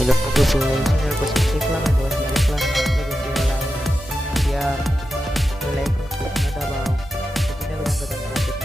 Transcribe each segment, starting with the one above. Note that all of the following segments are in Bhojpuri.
Betul, sinyal positif lang bos, balik lang negosiasi lain biar wilayah konflik ada bang, jadi udah nggak ada lanjut.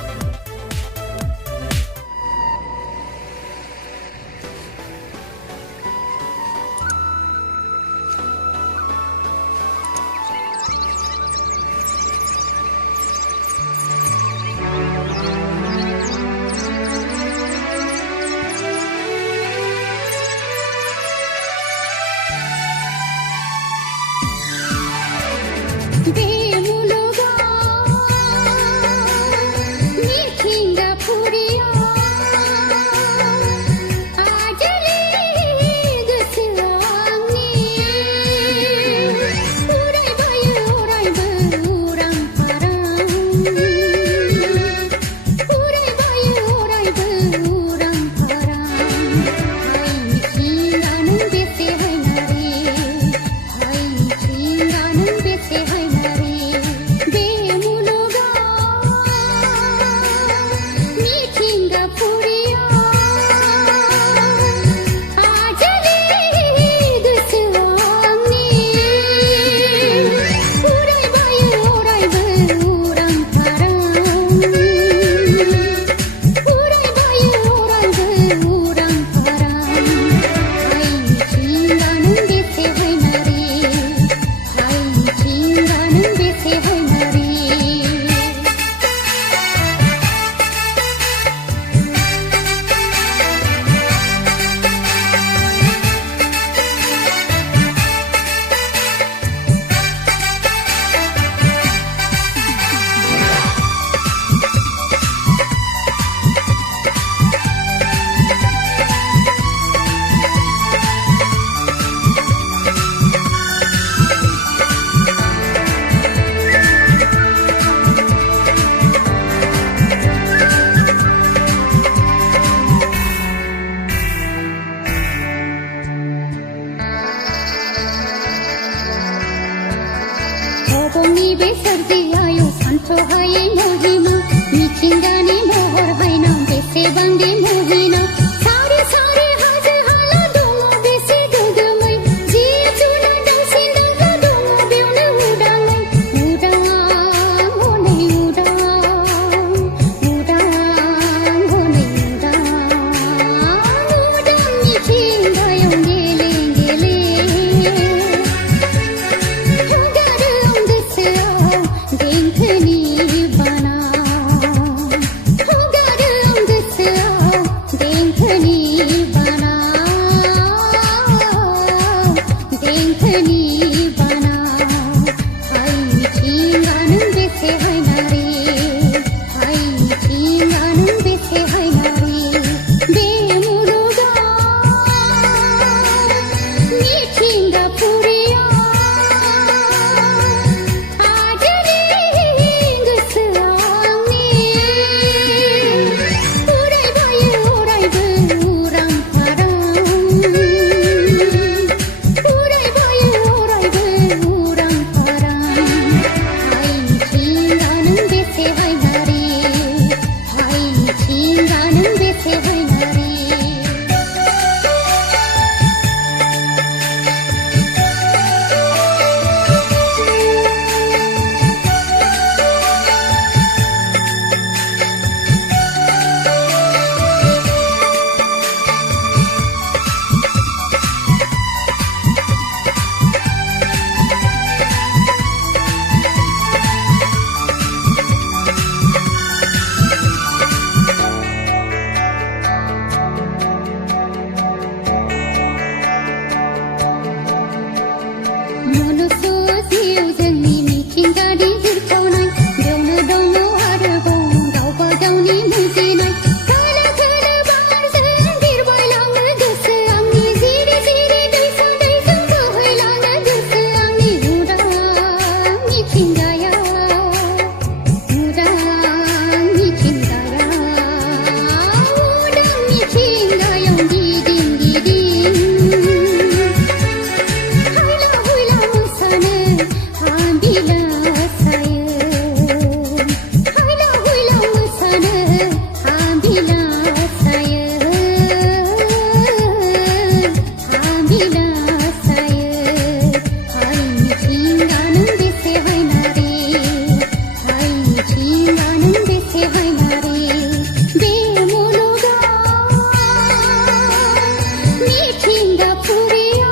सिंगापुरिया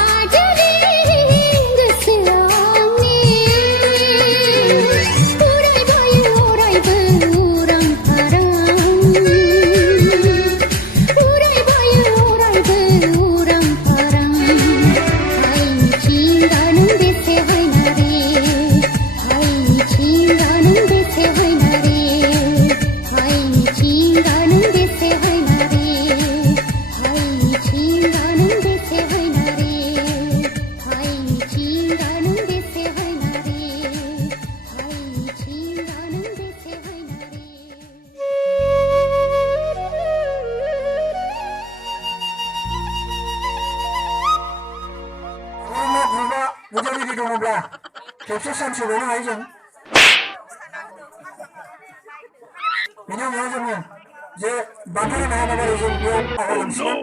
आज रिंग सिरांगे उराय भयो अरायबो उरां फारां उराय भयो अरायबो उरां फारां हाय मिथिंगा नों बेसे हायना रे हाय मिथिंगा नों बेसे हायना रे हाय मिथिंगा नों बेसे हायना रे हाय मिथिंगा नों बेसे हायना रे हाय मिथिंगा नों बेसे हायना रे हाय मिथिंगा नों बेसे हायना रे गुरुमा गुरुमा बुजालिदि दङब्ला खेबसे सानसेबावनो हायो जों बेनि उनाव जोङो जे बान्था होनो हाबाफारि जों बेयाव आवगायलांसिगोन